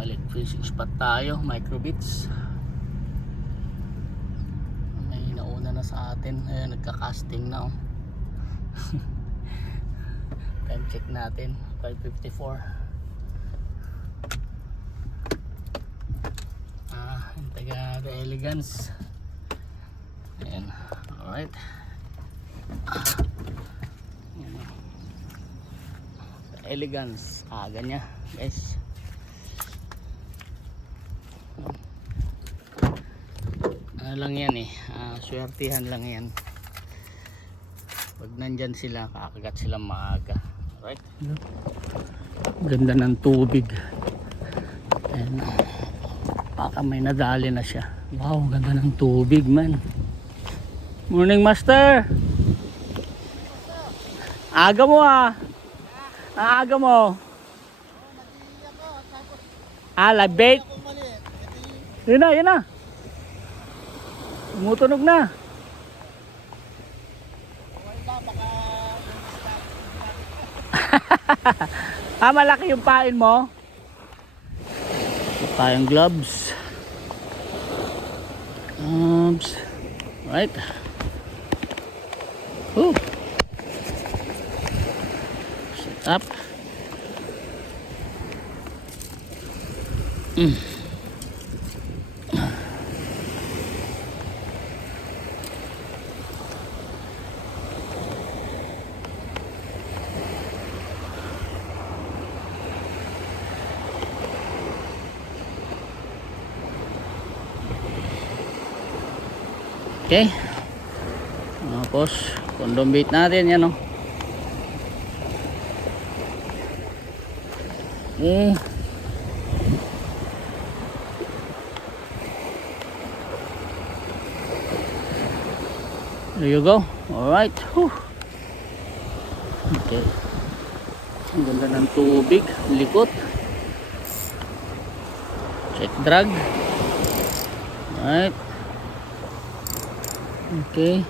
maliit fishing spot tayo, microbits. May nauna na sa atin. Ayan, nagka-casting na oh. Time check natin 5:54. Yung taga The Elegance. Ayan, alright. The Elegance, ganyan guys. Ano lang yan eh, swertihan lang yan. Pag nandyan sila, kakagat sila maaga. Alright, ganda ng tubig. Ayan, baka may nadali na siya. Wow, ganda ng tubig man. Morning master. Aga mo aga mo. Live bait. Yun na. Tumutunog na. Malaki yung pain mo. Tayong gloves. Right. Set up. Okay. Tapos condom bait natin yan oh. Okay. There you go. Alright. Okay. Ang ganda ng tubig, likot. Check drag. Alright. Okay.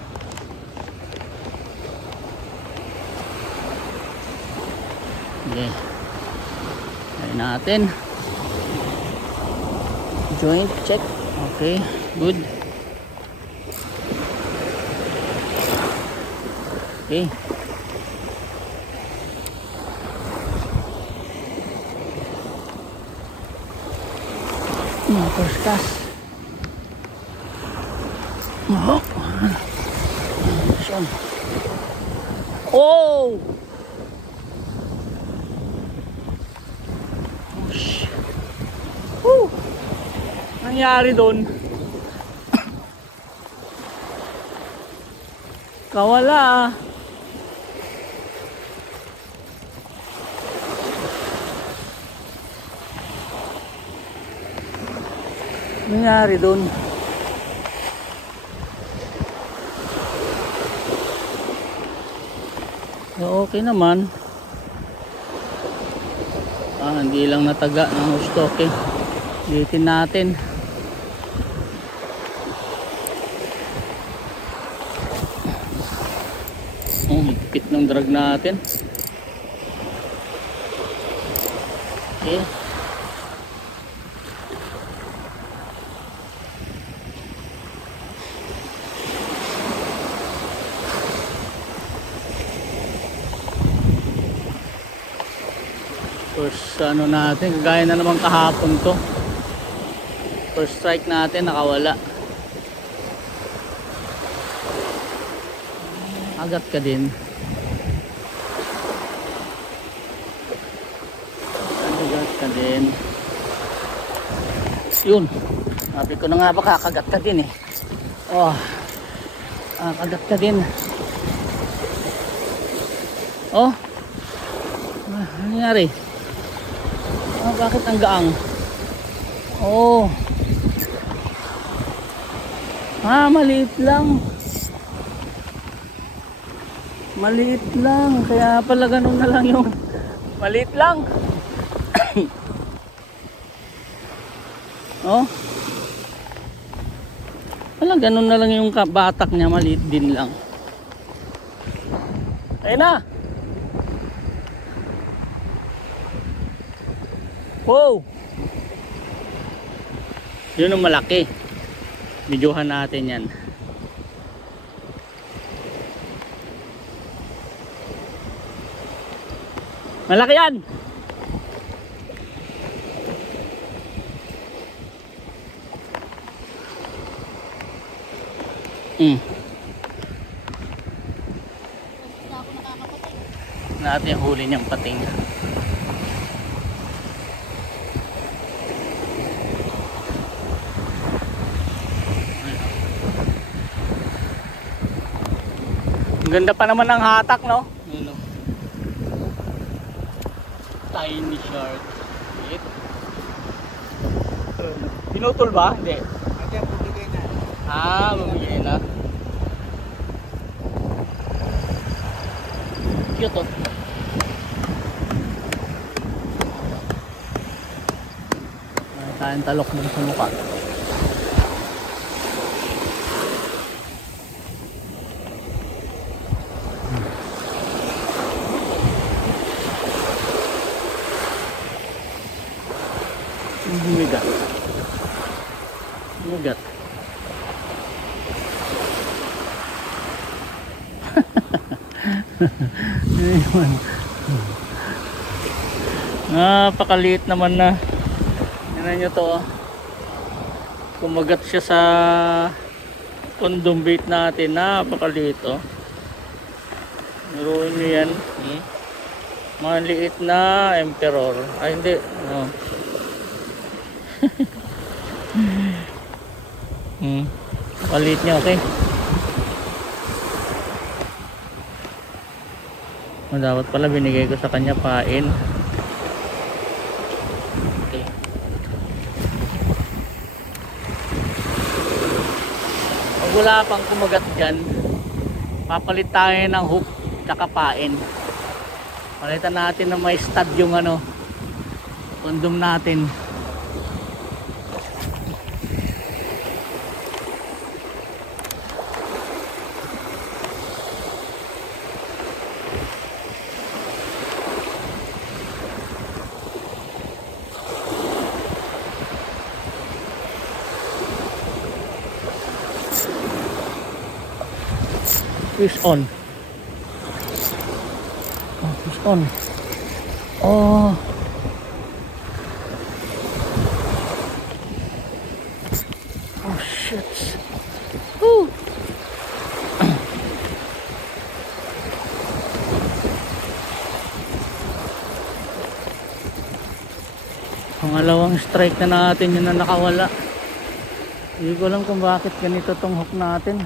Okay. Try natin. Joint check. Okay. Good. Okay. First cast. Oh! Nangyari doon? Kawala nangyari doon? Okay naman. Hindi lang nataga ng gusto. Okay, ulitin natin. Higpit ng drag natin. Okay. First natin, kagaya na naman kahapon to. First strike natin, nakawala. Agat ka din. Agat ka din. Yun. Sabi ko na nga ba kakagat ka din eh. Kagat ka din. Ano nangyari? Bakit ang gaang? Maliit lang. Maliit lang. Kaya pala ganun na lang yung maliit lang. Wala, ganun na lang yung batak niya. Maliit din lang. Ayun na. Wow. Yun ang malaki. Videohan natin yan. Malaki yan. Natin yung huli niyang pating. Ang ganda pa naman ng hatak, no? Yun, no? Tiny shark. Wait. Pinutol ba? Hindi. Ah, bumigay na. Cute, oh. May tayong talok dun sa mukha. Bumigat. Bumigat. Ayun. Napakaliit naman na. Tingnan nyo to, oh. Kumagat siya sa condom bait natin. Napakaliit, oh. Naruin nyo yan. Maliit na emperor. Ay, hindi. Oh. Maliit niya, okay. Dapat pala binigay ko sa kanya pain. Okay. Pag wala pang kumagat dyan, papalit tayo ng hook tsaka pain. Palitan natin na may stud yung ano, condom natin. Fish on. Oh, fish on. Oh. Oh shit. Woo. Pangalawang strike na natin yun na nakawala. Hindi ko alam kung bakit ganito tong hook natin.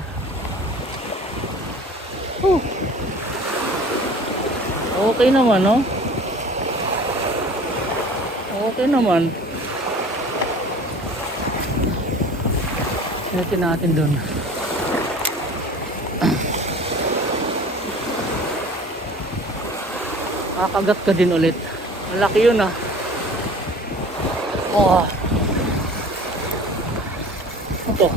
Okay naman, no? Okay naman. Natin natin doon. Kakagat ka din ulit. Malaki yun, ah. Oh. Ito.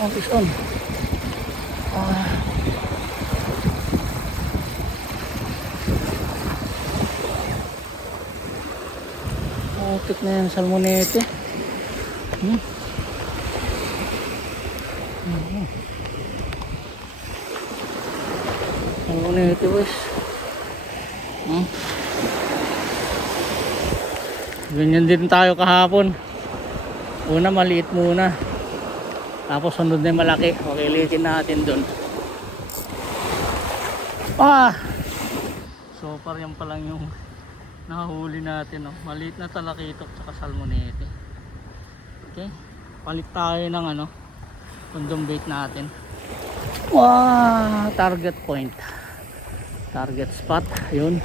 Oh, fish on. Putik na yan, salmonete. Salmonete, boys. Ganyan din tayo kahapon. Una maliit muna, tapos sunod na yung malaki. Okay, litin natin dun. So far yan pa lang yung nakahuli natin, no? Maliit na talakitok tsaka salmonete. Okay, palit tayo ng ano, condom bait natin. Wow, target point, target spot, yun.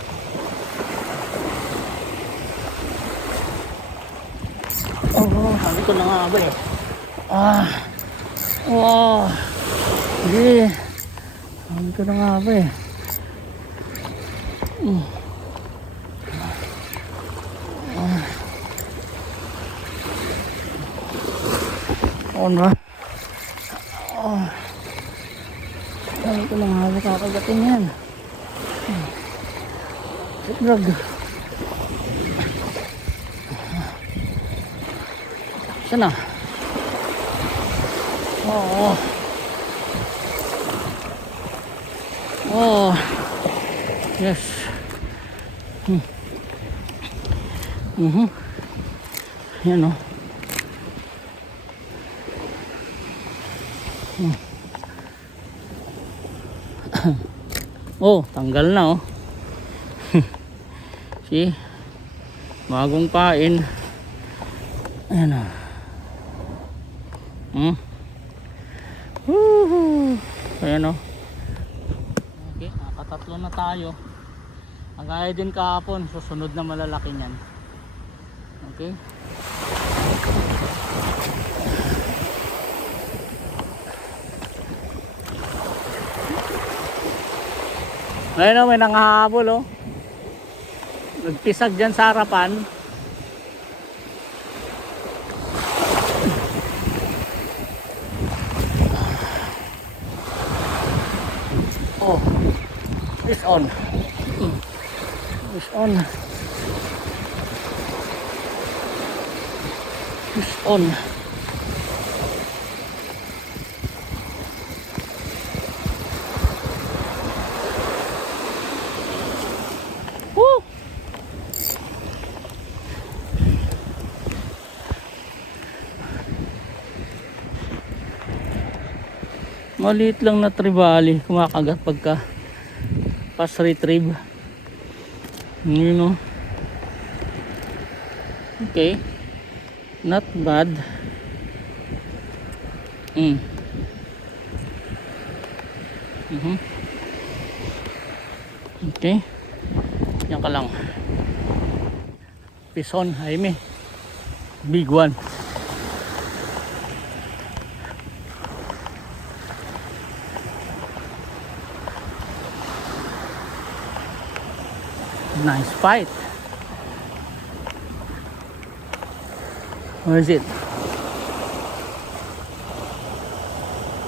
Oh, sabi ko na nga ba eh. Wow, hindi, sabi ko na nga ba eh. Na. Sabi ko lang halos kakagatin yan. Drag. Sana? Oo. Oh. Yes. Yan o. Oh, tanggal na oh. See? Bagong pain. Ayan o. Woohoo! Ayan o. Okay, nakatatlo na tayo. Agaya din kahapon, susunod na malalaki niyan. Okay. Ngayon o, may nangahabol o. Nagpisag dyan sa harapan. Oh, fish on. Fish on. Fish on. Woo! Maliit lang na trevally, kumakagat pagka pass retrieve. You know. Okay. Not bad. Okay. Yan ka lang. Pison, Jaime. Big one. Nice fight. Where is it?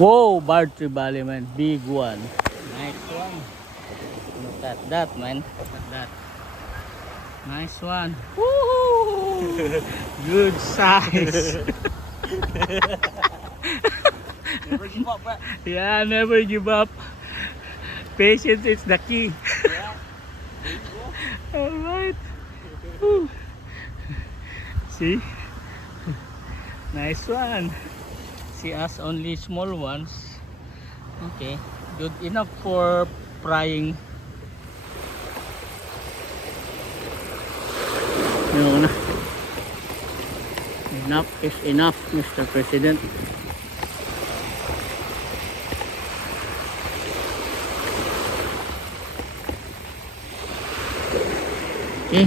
Whoa, barred trevally, man. Big one. Nice one. Look at that, man. Look at that. Nice one. Woohoo! Good size. Never give up, bro. Yeah, never give up. Patience is the key. Yeah. There you go. Alright. See? Nice one. See us only small ones. Okay. Good enough for frying. Ayoko na. Enough is enough, Mr. President. Okay.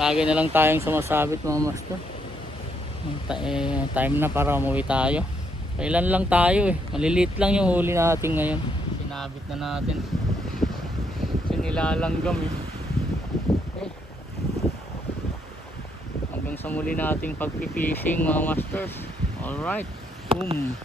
Lagi na lang tayong sumasabit mga master. Time na para umuwi tayo. Kailan lang tayo eh. Maliliit lang yung huli natin ngayon. Sinabit na natin. Nilalanggam eh. Okay. Hanggang sa muli nating pagpipishing mga masters. Alright. Boom.